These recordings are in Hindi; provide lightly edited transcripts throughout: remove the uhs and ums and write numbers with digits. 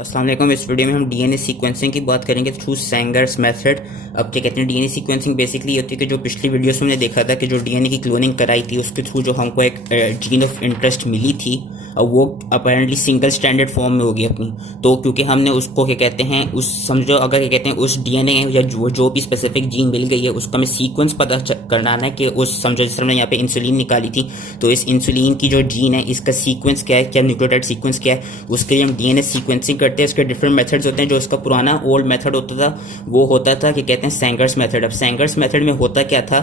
अस्सलाम वालेकुम। इस वीडियो में हम डीएनए सीक्वेंसिंग की बात करेंगे थ्रू सेंगर्स मेथड। अब क्या कहते हैं, डीएनए सीक्वेंसिंग बेसिकली होती है कि जो पिछली वीडियोस में हमने देखा था कि जो डीएनए की क्लोनिंग कराई थी उसके थ्रू जो हमको एक जीन ऑफ इंटरेस्ट मिली थी, अब वो अपेरेंटली सिंगल स्टैंडर्ड फॉर्म में होगी अपनी। तो क्योंकि हमने उसको क्या कहते हैं उस समझो अगर क्या कहते हैं उस डीएनए या जो भी स्पेसिफिक जीन मिल गई है उसका हमें सीक्वेंस पता करना है कि उस समझो जिस तरह हमने यहाँ पे इंसुलिन निकाली थी, तो इस इंसुलिन की जो जीन है इसका सीक्वेंस क्या है, क्या न्यूक्लियोटाइड सीक्वेंस क्या है, उसके लिए हम डीएनए सीक्वेंसिंग करते हैं। उसके डिफरेंट मेथड्स होते हैं। जो इसका पुराना ओल्ड मेथड होता था वो होता था कि कहते हैं सेंगर्स मेथड। अब सेंगर्स मेथड में होता क्या था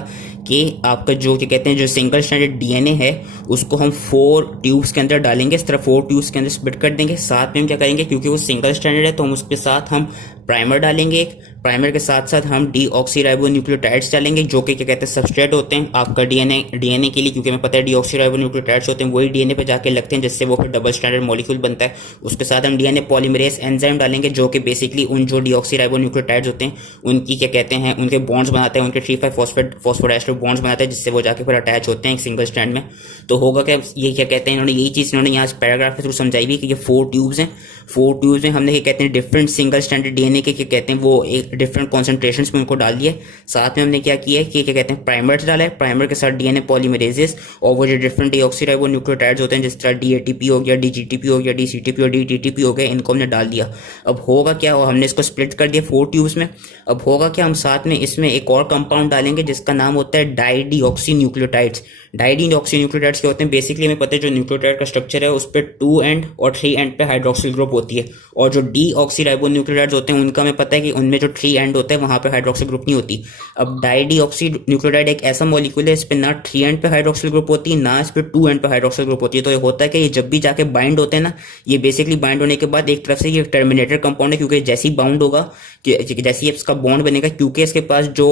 कि आपका जो क्या कहते हैं जो सिंगल स्टैंडर्ड डीएनए है उसको हम 4 ट्यूब्स के अंदर डालेंगे, इस तरह 4 ट्यूब्स के अंदर स्प्लिट कर देंगे। साथ में हम क्या करेंगे, क्योंकि वो सिंगल स्टैंडर्ड है तो हम उसके साथ हम प्राइमर डालेंगे। एक प्राइमर के साथ साथ हम डीऑक्सीराइबोन्यूक्लियोटाइड्स डालेंगे जो कि क्या कहते हैं सबस्ट्रेट होते हैं आपका डीएनए के लिए, क्योंकि हमें पता है डीऑक्सीराइबोन्यूक्लियोटाइड्स होते हैं वही डीएनए पे जाके लगते हैं जिससे वो फिर डबल स्टैंडर्ड मॉलिक्यूल बनता है। उसके साथ हम डीएनए पॉलीमरेज एंजाइम डालेंगे जो कि बेसिकली उन जो डीऑक्सीराइबोन्यूक्लियोटाइड्स होते हैं उनकी क्या कहते हैं उनके बॉन्ड्स बनाते हैं, उनके 3,5 फॉस्फोडाइस्टर बॉन्ड्स बनाते हैं जिससे वो जाके फिर अटैच होते हैं एक सिंगल स्टैंड में। तो होगा क्या, ये क्या कहते हैं इन्होंने यही चीज़ इन्होंने यहाँ पैराग्राफ के थ्रू समझाई हुई कि ये 4 ट्यूब्स हैं। 4 ट्यूब्स में हमने क्या कहते हैं डिफरेंट सिंगल स्टैंडर्ड डीएनए के क्या कहते हैं वो एक डिफरेंट कॉन्सेंट्रेशंस में उनको डाल दिए। साथ में हमने क्या किया है कि क्या कहते हैं प्राइमर्स डाला है, प्राइमर के साथ डीएनए पॉलीमरेजेस और वो जो डिफरेंट डीऑक्सीराइबोन्यूक्लियोटाइड्स होते हैं जिस तरह डीएटीपी हो गया, डीजीटीपी हो गया, डीसीटीपी और डीटीटीपी हो गया, इनको हमने डाल दिया। अब होगा क्या, और हमने इसको स्प्लिट कर दिया 4 ट्यूब्स में। अब होगा क्या, हम साथ में इसमें एक और कंपाउंड डालेंगे जिसका नाम होता है डाईडीऑक्सीन्यूक्लियोटाइड्स। डाईडीऑक्सीन्यूक्लियोटाइड्स क्या होते हैं, बेसिकली हमें पता है जो न्यूक्लियोटाइड का स्ट्रक्चर है उस पर 2 एंड और 3 एंड पे हाइड्रोक्सिल ग्रुप होती है, और जो डीऑक्सीराइबोन्यूक्लियोटाइड्स होते हैं उनका हमें पता है कि उनमें जो 3 एंड होता है वहां पे हाइड्रोक्सिल ग्रुप नहीं होती। अब डाईडीऑक्सीन्यूक्लियोटाइड एक ऐसा मॉलिक्यूल है इस पे ना 3 एंड पे हाइड्रोक्सिल ग्रुप होती है ना इस पे 2 एंड पे हाइड्रोक्सिल ग्रुप होती है। तो ये होता है कि ये जब भी जाके बाइंड होते हैं ना, ये बेसिकली बाइंड होने के बाद एक तरफ से ये टर्मिनेटर कंपाउंड है, क्योंकि जैसे ही बाउंड होगा कि जैसे ही इसका बॉन्ड बनेगा, क्योंकि इसके पास जो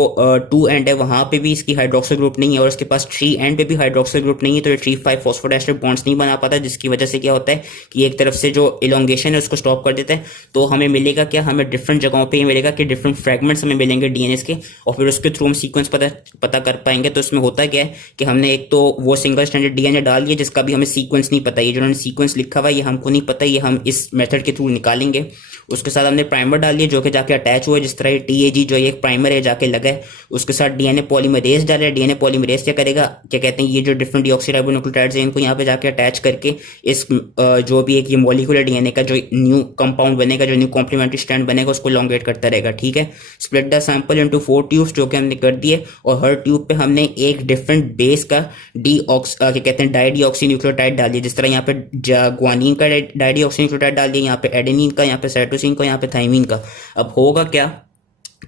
2 एंड है वहां पे भी इसकी हाइड्रोक्सिल ग्रुप नहीं है और इसके पास 3 एंड पे भी हाइड्रोक्सिल ग्रुप नहीं है, तो ये 3,5 फॉस्फोडाइस्टर बॉन्ड्स नहीं बना पाता, जिसकी वजह से क्या होता है कि एक तरफ से जो इलोंगेशन है उसको स्टॉप कर देता है। तो हमें मिलेगा क्या, हमें डिफरेंट जगहों पे ये मिलेगा कि डिफरेंट फ्रेगमेंट्स हमें मिलेंगे डीएनए के, और फिर उसके थ्रू हम सीक्वेंस पता कर पाएंगे। तो इसमें होता क्या है कि हमने एक तो वो सिंगल स्टैंडर्ड डीएनए डाल दिया जिसका भी हमें सीक्वेंस नहीं पता, ये जो उन्होंने सीक्वेंस लिखा हुआ है ये हमको नहीं पता, ये हम इस मेथड के थ्रू निकालेंगे। उसके साथ हमने प्राइमर डाल दिया जो कि जाके अटैच हुआ है, जिस तरह टीएजी जो एक प्राइमर है जाके लगा है। उसके साथ डीएनए पॉलीमरेज डाला है। डीएनए पॉलीमरेज क्या करेगा, क्या कहते हैं ये जो डिफरेंट डीऑक्सीराइबोन्यूक्लियोटाइड्स हैं इनको यहाँ पे जाके अटैच करके इस जो भी एक ये मॉलिक्यूलर डीएनए का जो न्यू कंपाउंड बनेगा, जो न्यू कॉम्प्लीमेंट्री स्ट्रैंड बनेगा उसको लॉन्गेट करता रहेगा। ठीक है, split the sample into 4 tubes जो कि हमने कर दिए, और हर ट्यूब पे हमने एक डिफरेंट बेस का क्या कहते हैं डाईडीऑक्सीन्यूक्लियोटाइड डाल दिया। जिस तरह यहाँ पे ग्वानिन का डाईडीऑक्सीन्यूक्लियोटाइड डाल दिया, यहाँ पे एडेनिन का, यहाँ पे साइटोसिन का, यहाँ पे थाइमिन का। अब होगा क्या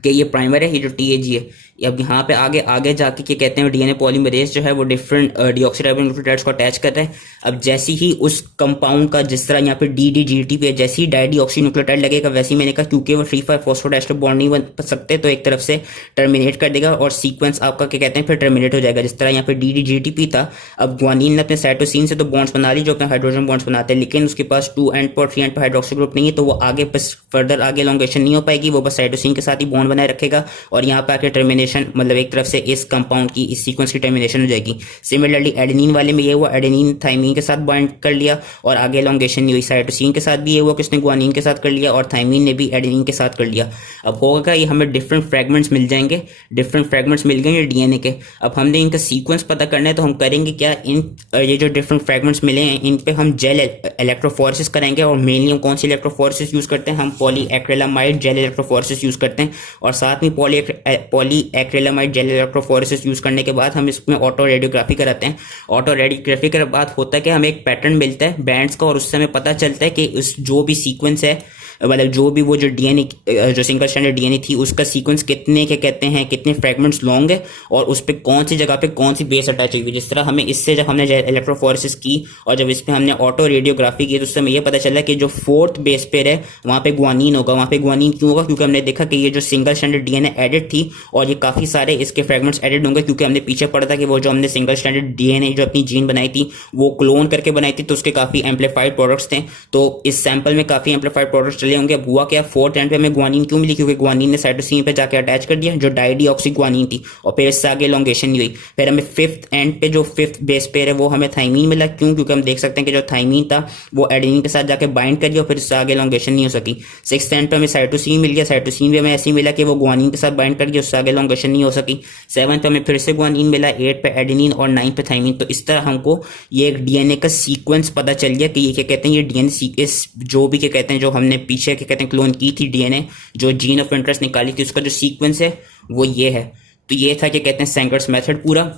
कि ये प्राइमर है, ये जो टीएजी है, अब यहाँ पे आगे आगे जाके क्या कहते हैं डीएनए पॉलीमरेज जो है वो डिफरेंट डीऑक्सीराइबोन्यूक्लियोटाइड्स को अटैच करता है। अब जैसे ही उस कंपाउंड का जिस तरह यहाँ पे डीडीजीटी पे जैसे ही डाईडीऑक्सीन्यूक्लियोटाइड लगेगा, वैसे ही मैंने कहा क्योंकि वो 3,5 फॉस्फोडाइस्टर बॉन्ड नहीं बन सकते तो एक तरफ से टर्मिनेट कर देगा और सीक्वेंस आपका क्या कहते हैं फिर टर्मिनेट हो जाएगा। जिस तरह यहाँ पे डीडीजीटी था, अब ग्वानिन ने अपने साइटोसिन से तो बॉन्ड्स बना ली जो अपने हाइड्रोजन बॉन्ड्स बनाते हैं, लेकिन उसके पास 2 एंड पर 3 एंड पर हाइड्रोक्सिल ग्रुप नहीं है, तो वो आगे बस फर्दर आगे एलोंगेशन नहीं हो पाएगी, वो बस साइटोसिन के साथ ही बॉन्ड बनाए रखेगा और यहाँ पे आके टर्मिनेशन मतलब एक तरफ से इस कंपाउंड की इस सीक्वेंस की टर्मिनेशन हो जाएगी। सिमिलरली एडेनिन वाले में ये हुआ, एडेनिन थाइमिन के साथ बाइंड कर लिया और आगे एलोंगेशन नहीं हुई। साइटोसिन के साथ भी ये हुआ, किसने ग्वानिन के साथ कर लिया, और थाइमिन ने भी एडेनिन के साथ कर लिया। अब होगा ये हमें डिफरेंट फ्रेगमेंट्स मिल जाएंगे, डिफरेंट फ्रेगमेंट्स मिल गए डीएनए के। अब हमने इनका सीक्वेंस पता करना है तो हम करेंगे क्या, इन ये जो डिफरेंट फ्रेगमेंट्स मिले हैं इन पे हम जेल इलेक्ट्रोफोरेसिस करेंगे, और मेनली हम कौन सी इलेक्ट्रोफोरेसिस यूज करते हैं, हम पॉलीएक्रिलामाइड जेल इलेक्ट्रोफोरेसिस यूज करते हैं। और साथ में पॉलीएक्रिलामाइड जेल इलेक्ट्रोफोरेसिस यूज करने के बाद हम इसमें ऑटो रेडियोग्राफी कराते हैं। ऑटो रेडियोग्राफी के बाद होता है कि हमें एक पैटर्न मिलता है बैंड्स का, और उससे हमें पता चलता है कि उस जो भी सीक्वेंस है मतलब जो भी वो जो डीएनए जो सिंगल स्टैंडर्ड डीएनए थी उसका सीक्वेंस कितने के कहते हैं कितने फ्रेगमेंट्स लॉन्ग है और उस पर कौन सी जगह पे कौन सी बेस अटैच हुई। जिस तरह हमें इससे जब हमने इलेक्ट्रोफोरेसिस की और जब इस पर हमने ऑटो रेडियोग्राफी की तो उससे हमें ये पता चला कि जो 4th बेस पेयर है वहाँ पे ग्वानिन होगा। वहाँ पे ग्वानिन क्यों होगा, क्योंकि हमने देखा कि ये जो सिंगल स्टैंडर्ड डीएनए एडिड थी और ये काफी सारे इसके फ्रेगमेंट्स एडिड होंगे, क्योंकि हमने पीछे पढ़ा था कि वो जो हमने सिंगल स्टैंडर्ड डीएनए जो अपनी जीन बनाई थी वो क्लोन करके बनाई थी, तो उसके काफी एम्पलीफाइड प्रोडक्ट्स थे। तो इस सैंपल में काफी एम्पलीफाइड प्रोडक्ट्स चले होंगे। अब हुआ क्या, 4th एंड पे हमें ग्वानिन क्यों मिली, क्योंकि ग्वानिन ने साइटोसिन पे जाके अटैच कर दिया जो डाइडिऑक्सी ग्वानिन थी, और फिर इससे आगे एलोंगेशन नहीं हुई। फिर हमें 5th एंड पे जो 5th बेस पेयर है वो हमें थाइमीन मिला, क्यों, क्योंकि हम देख सकते हैं कि जो थाइमीन था वो एडेनिन के साथ जाके बाइंड कर दिया और फिर इससे आगे एलोंगेशन नहीं हो सकी। 6th एंड पे हमें साइटोसिन मिल गया, साइटोसिन भी हमें ऐसे ही मिला कि वो ग्वानिन के साथ बाइंड कर दिया, उससे आगे एलोंगेशन नहीं हो सकी। 7th पे हमें फिर से ग्वानिन मिला, 8 पे एडेनिन और 9 पे थाइमीन। तो इस तरह हमको ये एक डीएनए का सीक्वेंस पता चल गया कि ये क्या कहते हैं, ये डीएनए सीक्वेंस जो भी क्या कहते हैं, जो हमने पीछे क्या कहते हैं क्लोन की थी डीएनए, जो जीन ऑफ इंटरेस्ट निकाली थी, उसका जो सीक्वेंस है वो ये है। तो ये था क्या कहते हैं सेंगर्स मेथड पूरा।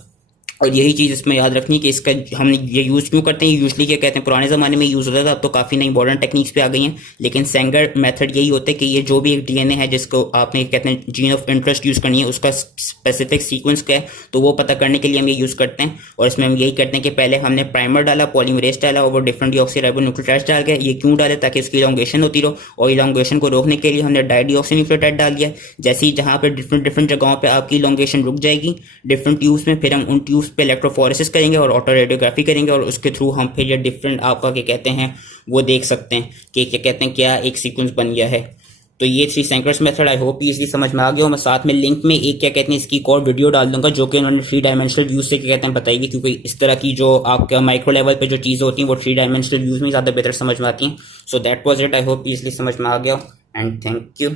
और यही चीज़ इसमें याद रखनी कि इसका हम ये यूज़ क्यों करते हैं, यूजली क्या कहते हैं पुराने ज़माने में यूज़ होता था, अब तो काफ़ी नई मॉडर्न टेक्निक्स पे आ गई हैं, लेकिन सेंगर मेथड यही होता है कि ये जो भी एक डीएनए है जिसको आपने कहते हैं जीन ऑफ इंटरेस्ट यूज़ करनी है, उसका स्पेसिफिक सीक्वेंस क्या है, तो वो पता करने के लिए हम ये यूज़ करते हैं। और इसमें हम यही करते हैं कि पहले हमने प्राइमर डाला, पॉलीमरेज डाला और वो डिफरेंट डीऑक्सीराइबोन्यूक्लियोटाइड्स डाल गए। ये क्यों डाले, ताकि उसकी इलॉन्गेशन होती रहो, और इलॉन्गेशन को रोकने के लिए हमने डाइडिऑक्सीन्यूक्लियोटाइड डाल दिया। जैसे ही जहाँ पे डिफरेंट जगहों पर आपकी इलॉन्गेशन रुक जाएगी डिफरेंट ट्यूब्स में, फिर हम उन ट्यूब्स पे इलेक्ट्रोफोरेसिस करेंगे और ऑटो रेडियोग्राफी करेंगे, और उसके थ्रू हम फिर ये डिफरेंट आपका क्या कहते हैं वो देख सकते हैं कि क्या कहते हैं क्या एक सीक्वेंस बन गया है। तो ये थ्री सेंकर्स मेथड आई होप इजीली समझ में आ गया हो। मैं साथ में लिंक में एक क्या कहते हैं इसकी एक और वीडियो डाल दूंगा जो कि उन्होंने 3 डायमेंशनल व्यू से क्या कहते हैं बताइए, क्योंकि इस तरह की जो आपका माइक्रो लेवल पे जो चीज़ें होती हैं वो 3 डायमेंशनल व्यूज में ज़्यादा बेहतर समझ में आती हैं। So that was it, I hope easily समझ में आ गया हो एंड थैंक यू।